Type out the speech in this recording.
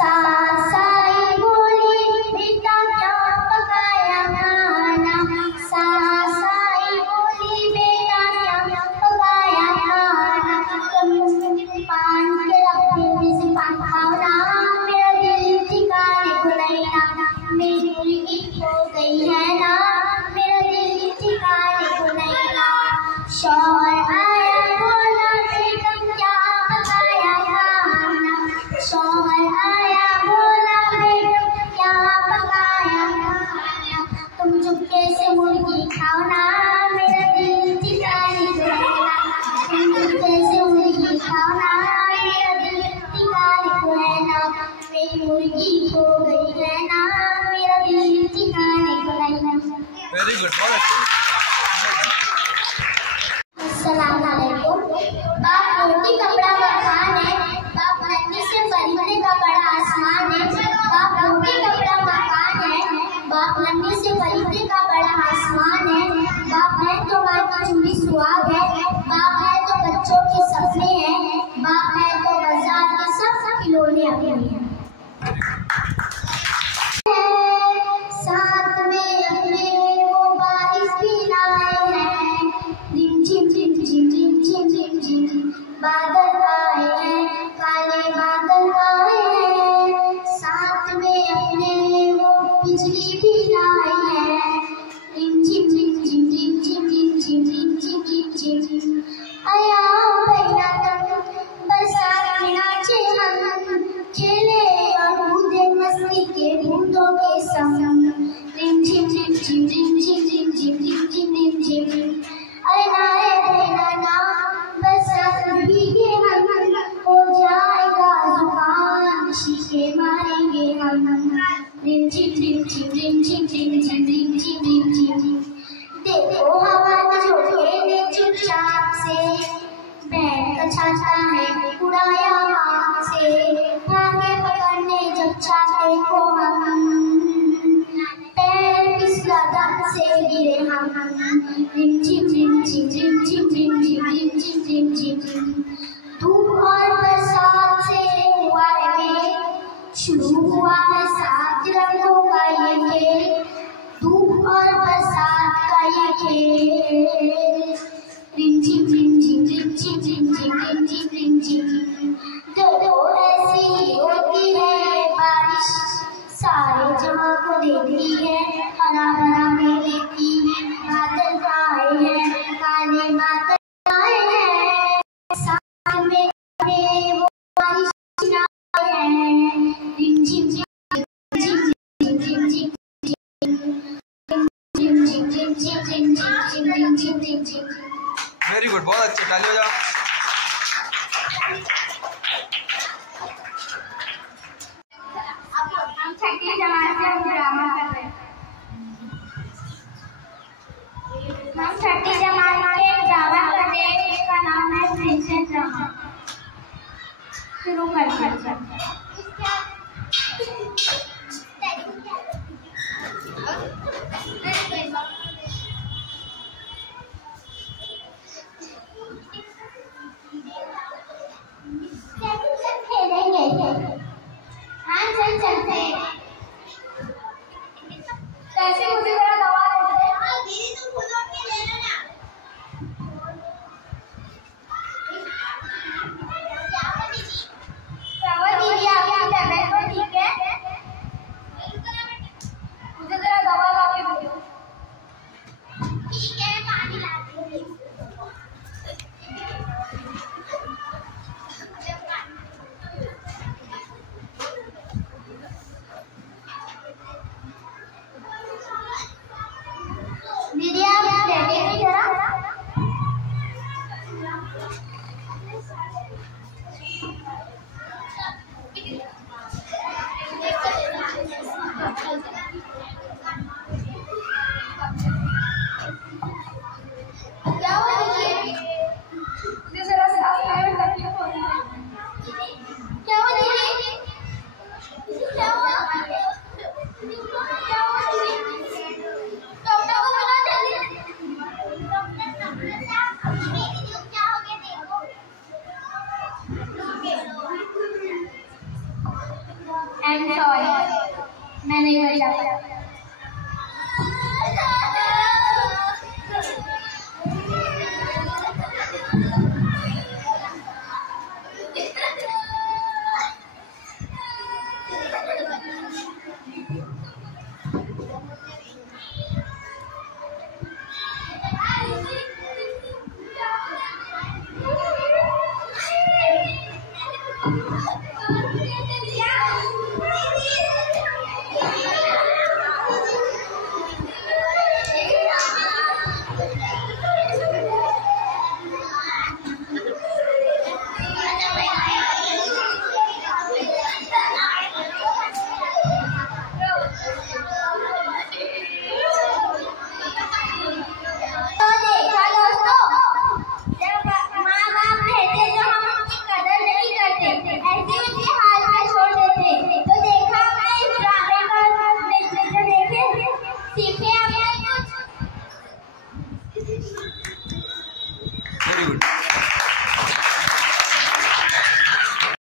साई बोली बेटा क्या पकाया खाना, साई बोली बेटा क्या पकाया खाना, पान के रखे से पान खाना, मेरा दिल ठिकाने को नहीं ना, मेरी मुर्गी खो गई है ना, मेरा दिल ठिकाने को नहीं ना। शौहर आया बोला बेगम क्या पकाया खाना, शौहर आया बोला बेगम क्या पकाया खाना, तुम चुपके से मुर्गी खाओ ना, मेरा दिल ठिकाने को नहीं ना, तुम चुपके से मुर्गी खाओ ना, मेरा दिल ठिकाने को है ना, मेरी मुर्गी खो गई है ना, मेरा दिल ठिकाने को नहीं ना। वेरी गुड, बहुत अच्छा। अस्सलाम वालेकुम। बाप रोटी कपड़ा मकान है, बाप नन्ही से परिंदे का बड़ा आसमान है, बाप रोटी कपड़ा मकान है, बाप नन्ही से परिंदे का बड़ा आसमान है, बाप है तो माँ की चूड़ी सुहाग है, बाप है तो बच्चों के सपने हैं, बाप है तो बाजार के सब खिलौने अपने हैं। साथ में अपने वो बारिश भी लाए हैं, रिम झिम झिम झिम झिम झिम झिम झिम बादल आए हैं, काले बादल आए हैं, साथ में अपने वो बिजली भी लाए हैं, रिम झिम झिम झिम झिम झिम झिम झिम झिम झिम झिम झिम आया भैया तक बरसात में नाचे हम, खेले और कूदे मस्ती के बूंदों के संग, रिम झिम झिम झिम झिम झिम झिम झिम झिम झिम झिम अरे नाए ना बरसात में भीगे हम, हो जाएगा जुकाम शीशे मारेंगे हम, रिम झिम झिम झिम झिम झिम झिम झिम झिम झिम झिम देखो हवा के झोंके ने चुपचाप से बैठ का छाता है उड़ाया हाथ से, भागे पकड़ने जब चाहते को हम, पैर फिसला दम से गिरे हम, रिम झिम झिम झिम झिम झिम झिम झिम झिम झिम झिम झिम धूप और बरसात से हुआ है मेल, शुरू हुआ है सात रंगों का ये खेल, धूप और बरसात का ये खेल, रिम झिम झिम झिम झिम झिम झिम झिम झिम झिम झिम देखो ऐसी ही होती है बारिश, सारे जहां को देती है हरा भरा दे देती है, बादल आए हैं काले बादल आए हैं, साथ में वो बारिश आए हैं, रिम झिम झिम झिम झिम झिम झिम झिम झिम झिम झिम झिम झिम झिम झिम। वेरी गुड, बहुत अच्छे, ताली हो जाओ। हम छठी जमात से हम ड्रामा कर रहे हैं, हम छठी जमात के ड्रामा कर रहे हैं, इसका नाम है प्रिंसेस ड्रामा। शुरू करते हैं। हाँ चलते हैं। कैसे मुझे जरा दवा देते हैं? दीदी तुम खुद उठ के ले लो ना। बात कहते